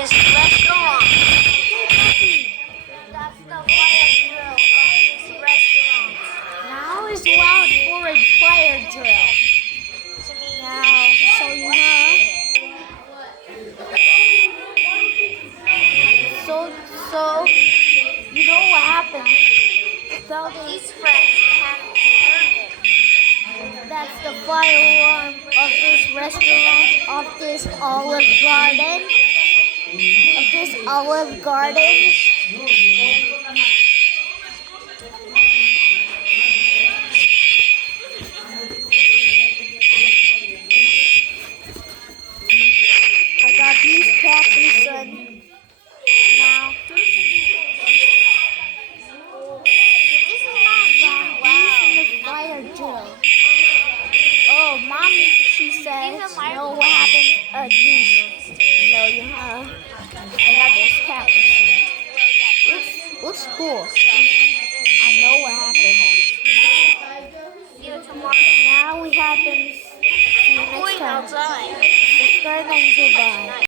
this restaurant. That's the fire drill of this restaurant. Now is loud for a fire drill. To me, Now I'll show you how. So you know what happened? So these friends can't deserve it. that's the fire alarm of this restaurant, of this Olive Garden, I got these cactus son. Now This is not these in the fire drill. Oh, mommy, she said, These are know what happened? Juice. No, you have. I got this cactus. Looks cool. I know what happened. See you tomorrow. Now we happen. See you next Going time. outside. Subscribe and goodbye.